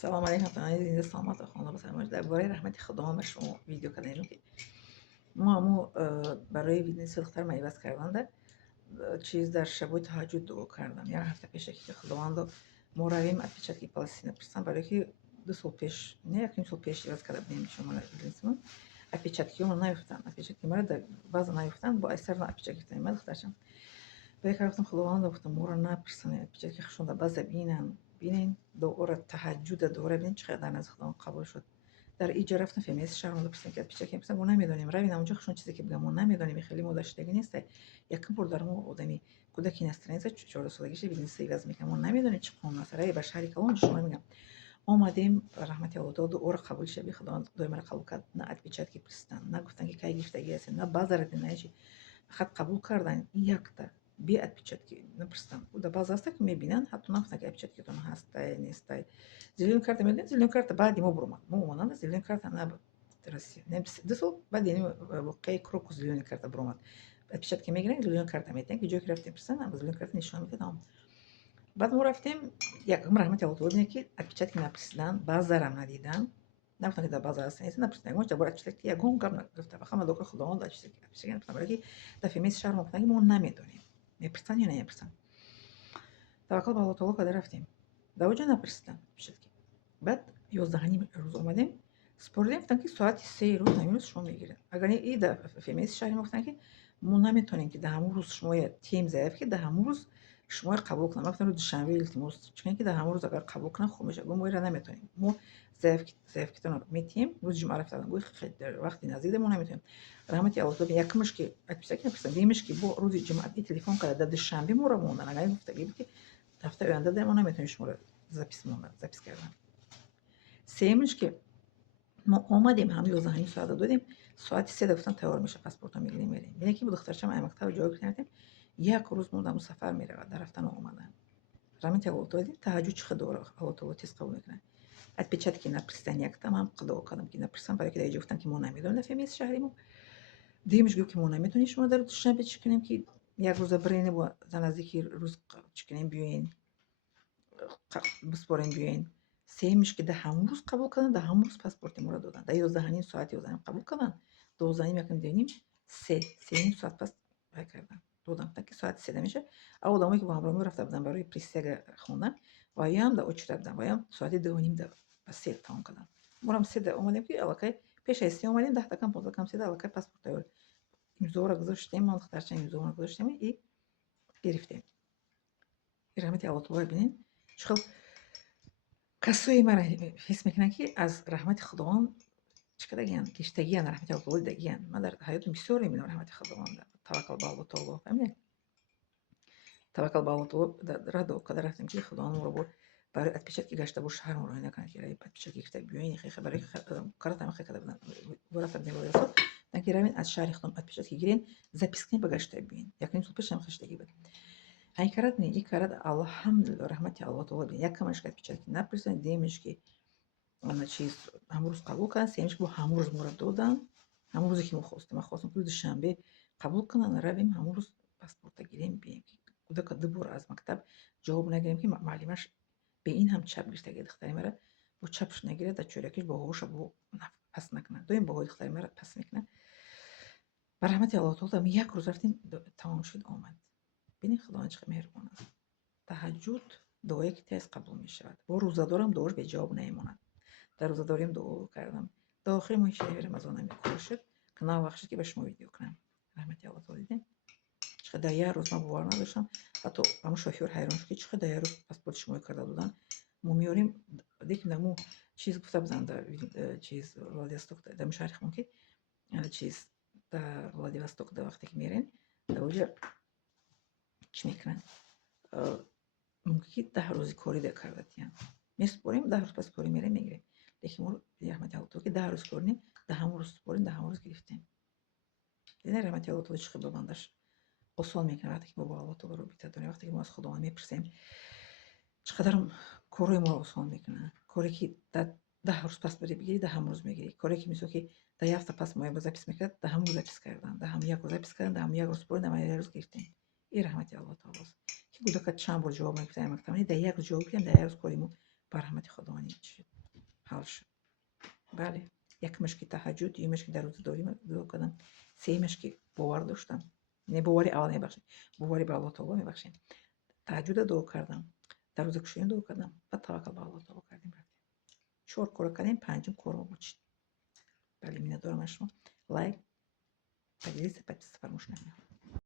سلام علیکم تمامی زنده سلامت خانم بسرمایش درباره رحمت خدا به شما ویدیو کردیم که ما برای ویدیو سلختر میبست کردن در چیز در شبای تهجد دعا کردم یک هفته پیش که خداوند ما رویم اپیچت که پالستین پرسن برای که 2 سال پیش نه یکم سال پیش دیوز کرده بودیم شما لینسمون اپیچت که اون نیفتن اپیچت که مرد بعض نیفتن با اثر اپیچت که من دخترشم به گفتم خداوند گفتم ما رو نپرسن اپیچت که خشون بعض بینین دوره تهجد دوره ببین چقدر از خدا قبول شد در اینجا رفتم فهمیست شهر پرسیدم که پیچه که مثلا ما نمیدونیم روی اونجا خشون چیزی که بگم ما نمیدونیم خیلی ما داشتگی نیست یکم بر در ما آدمی کودکی نسترنیز 14 سالگیش بیزنس سیواز میکنه ما نمیدونیم چه قوم است رای بشری که اون شما میگم اومدیم رحمت الله تعالی اور قبول شه خدا دویم را قبول کرد نه پیچه که پرسیدن نه گفتن که کی گفتگی است نه بازار نه چی فقط قبول کردن یک تا بی отпечатки написано. Да база است که میبینن حتی نفتن که отпечатки تون هست نیست. زیلون карта میدن زیلون карта بعدی ما برمان ما مانند زیلون карта نه درستی نه دسو بعد یعنی واقعی کروک زیلون карта برمان отпечатки میگیرن زیلون карта میدن که جایی که رفتیم پرسن هم زیلون карта نشون میدن بعد ما رفتیم یک رحمت الله تعالی که отпечатки نپرسیدن بازارم ندیدن نفتن که در بازار است نیست نپرسیدن گوش در отпечатки یگون قبل گفته بخوام دکتر خداوند отпечатки نپرسیدن برای که دفعه میز شهر مفتن ما نمیدونیم میپرسن یا نمیپرسن توکل به الله تعالی که رفتیم در اونجا نپرسیدن отпечатки بعد 11 روز اومدیم سپردیم گفتن که ساعت 3 روز نمیروز شما میگیرید اگر این دفعه میز شهر مفتن که ما نمیتونیم که در همون روز شما تیم ضعیف که در همون روز شما قبول کنم وقتی رو دوشنبه التماس چون که در همون روز اگر قبول کنن خوب میشه ما را نمیتونیم ما ضعیف کتون میتیم روز جمعه رفتن گوی خیلی در وقتی نزدیک ما نمیتونیم رحمت الله تعالی یکمش که отпечатки نپرسن دیمش که با روز جمعه تلفن کرد در دوشنبه ما رو موندن اگر گفتگی که هفته آینده در ما نمیتونیم شما رو زپیس کردن سیمش که ما اومدیم هم 11 ساعت دادیم ساعت 3 گفتن تیار میشه پاسپورت رو میگیریم میریم یعنی که دخترچم مکتب جواب کردیم یک روز موندم سفر میره در رفتن و اومدن رحمت الله تعالی تهجد چه دوره الله تعالی تیز قبول میکنه отпечатки نپرسیدن یک تمام قضا کردم که نپرسیدن برای که دیگه گفتن که ما نمیدونیم نفهمیست شهریمو دیمش گفت که ما نمیتونیم شما در دوشنبه چی کنیم که یک روز برین با نزدیکی روز چی کنیم بیاین بسپارین بیاین سیمش که ده همون روز قبول کردن ده همون روز پاسپورت ما رو دادن ده 11 ساعت 11 قبول کردن 12 یکم دینیم 3 ساعت پس کردن دادم تا که ساعت 3 میشه آدمایی که با همراه رفته بودن برای پریستگ خوندن و هم ده اوچ دادن و هم ساعت 2 ده پس 3 تمام کردن ما هم 3 اومدیم که الکی پیش از 3 اومدیم 10 کم 15 کم 3 الکی پاسپورت امضا رو گذاشتیم ما دخترچه امضا رو گذاشتیم ای گرفتیم رحمت الله تعالی ببینین چقدر کسایی مرا حس میکنن که از رحمت خداوند چقدر گیان کشتگیان رحمت الله تعالی دگیان من در حیاتم بسیار میبینم رحمت خداوند توکل به الله تعالی فهمیدین توکل به الله تعالی را دو قدر رفتیم که خداوند ما رو برد برای отпечатки گشته باش شهر ما رو نکنه که رای отпечатки گشته بیاین خیلی برای کارت هم خیلی کردن ورفتم دیگه که روین از شهر خودم отпечатки گیرین записки بگشته بیاین یکم سال پیش هم خشتگی بود ای کارت نه ای کارت الحمدلله رحمت الله تعالی یکمش که отпечатки نپرسن دیمش که انا چیز همون روز قبول کردن سیمش که با همون روز ما رو دادن همون روزی که ما خواستم روز شنبه قبول کنن رویم همون روز پاسپورت گیریم بیایم کودک دو از مکتب جواب نگیریم که معلمش به این هم چپ گرفته دختری مرا با چپش نگیره در چورکش با هوش با پس نکنه دویم با دختری مرا پس میکنه بر رحمت الله تعالی یک روز رفتیم تمام شد آمد ببین خدا چقدر مهربان است تهجد دعایی که تیز قبول می شود با روزدارم دعاش به جواب نمیماند در روزداریم دعا کردم تا آخر ماه شهر رمضان میکور شد که نه وقت که به شما ویدیو کنم رحمت الله تعالی دیدین چقدر یه روز من باور نداشتم حتی همون شوفیور حیران شد که چقدر یه روز پاسپورت شما کرده بودن ما میاریم دیگه نمو چیز گفته بودن در چیز ولادیوستوک در شهرمون که چیز در ولادیوستوک در وقتی که میرین در اونجا چی میکنن ممکن که 10 روزی کاری در کردتیم میسپریم 10 روز پس کاری میریم میگیریم لیکن ما رحمت الله تعالی که 10 روز کردیم 10 روز سپریم 10 روز گرفتیم دیدن رحمت الله تعالی چقدر بندش آسان میکنه وقتی که ما با الله تعالی رو بیت داریم وقتی که ما از خداوند میپرسیم چقدر کاری ما رو آسان میکنه کاری که 10 روز پس بری بگیری 10 روز میگیری کاری که میشه که 10 هفته پس ما باز اپیس میکرد 10 روز اپیس کردن 10 یک روز اپیس کردن 10 یک روز سپردن 10 روز گرفتیم این رحمت الله تعالی است که کودک چند بار جواب میگیره مکتبی 10 یک روز جواب کردن 10 روز کاریمو با رحمت خداوند چی حل شد. بله، یک مشکی تهجد، یک مشکی در روزداری دعا کردم، سه مشکی باور داشتم، نه باوری اول میبخشید، باوری به الله تعالی میبخشید. تهجد دعا کردم، در روز کشیدن دعا کردم و توکل به الله تعالی کردیم. 4 کار کردیم، پنجم کارو بچید. بله، مینا دارم از شما. لایک، поделиться, подписываться فراموش نکنید.